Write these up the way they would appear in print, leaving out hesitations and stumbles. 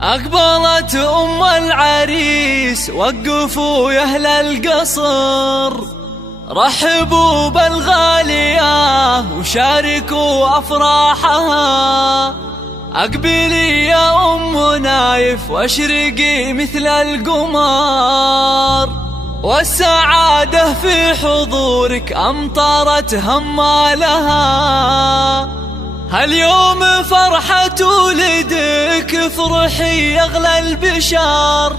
أقبلت أم العريس وقفوا يا أهل القصر، رحبوا بالغالية وشاركوا أفراحها. أقبلي يا أم نايف واشرقي مثل القمر، والسعادة في حضورك أمطرت همالها. هاليوم فرحة ولدك، افرحي يا أغلى البشر،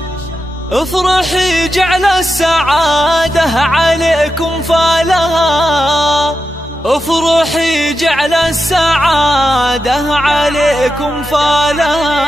افرحي جعل السعادة عليكم فالها، افرحي جعل السعادة عليكم فالها.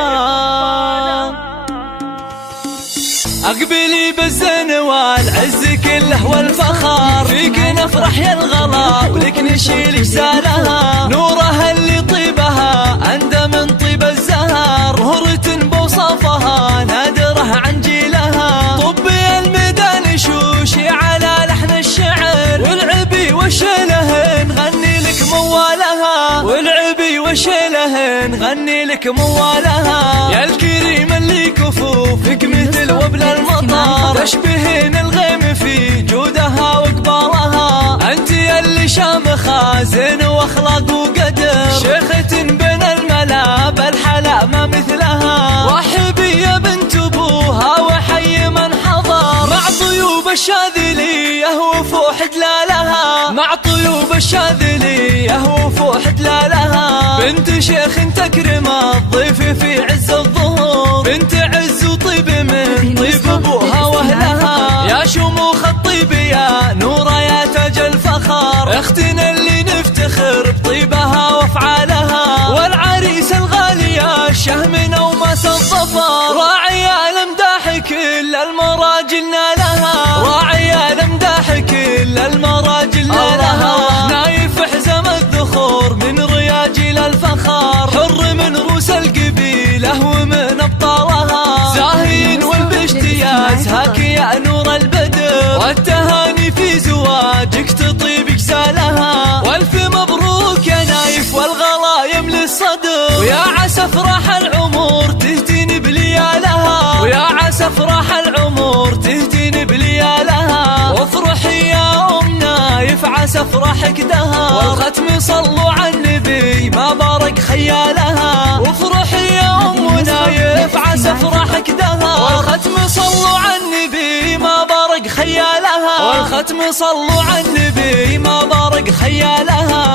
أقبلي بالزين والعز كله والفخر، فيك نفرح يا الغلا ولك نشيل جسالها. نورها اللي طيبها أندى من طيب الزهر، مهرة بوصفها نادرة عن جيلها. طبي الميدان شوشي على لحن الشعر، والعبي وشيله نغني لك موالها، والعبي وشيله نغني لك موالها. يا الكريم اللي كفوفك مثل وبل المطر، تشبهين الغيم في جودها وقبالها. انت اللي شامخة زين واخلاق وقدر، شيخة بين الملا بالحلا ما مثلها. رحبي يا بنت ابوها وحي من حضر، مع طيوب الشاذلية وفوح دلالها، مع طيوب الشاذلية وفوح دلالها. بنت شيخ تكرم الضيف في عز الظهور، بنت عز وطيب من طيب ابوها واهلها. يا شموخ الطيب يا نورة يا تاج الفخر، اختنا اللي نفتخر بطيبها وافعالها. والعريس الغالي يا الشهم نومة الظفر، راعي الامداح كل المراجل نالها، راعي الامداح كل المراجل نالها. نايف حزم الذخور من رياجيل الفخر، حر من روس القبيله ومن ابطالها. زاهين والباشتياز هاك يا نور البدر، والتهاني في زواجك تطيب جسالها. والف مبروك يا نايف والغلا يملي الصدر، ويا عسى افراح العمر تهتين بليالها، ويا عسى افراح العمر تهتين بليالها. وافرحي يا ام نايف عسى افراحك دهر، والختم صلوا على النبي ما بارك خيالها. وافرحي يا ام نايف عسى افراحك دهر، والختم صلوا على النبي ما بارك خيالها، والختم صلوا على النبي ما بارك خيالها.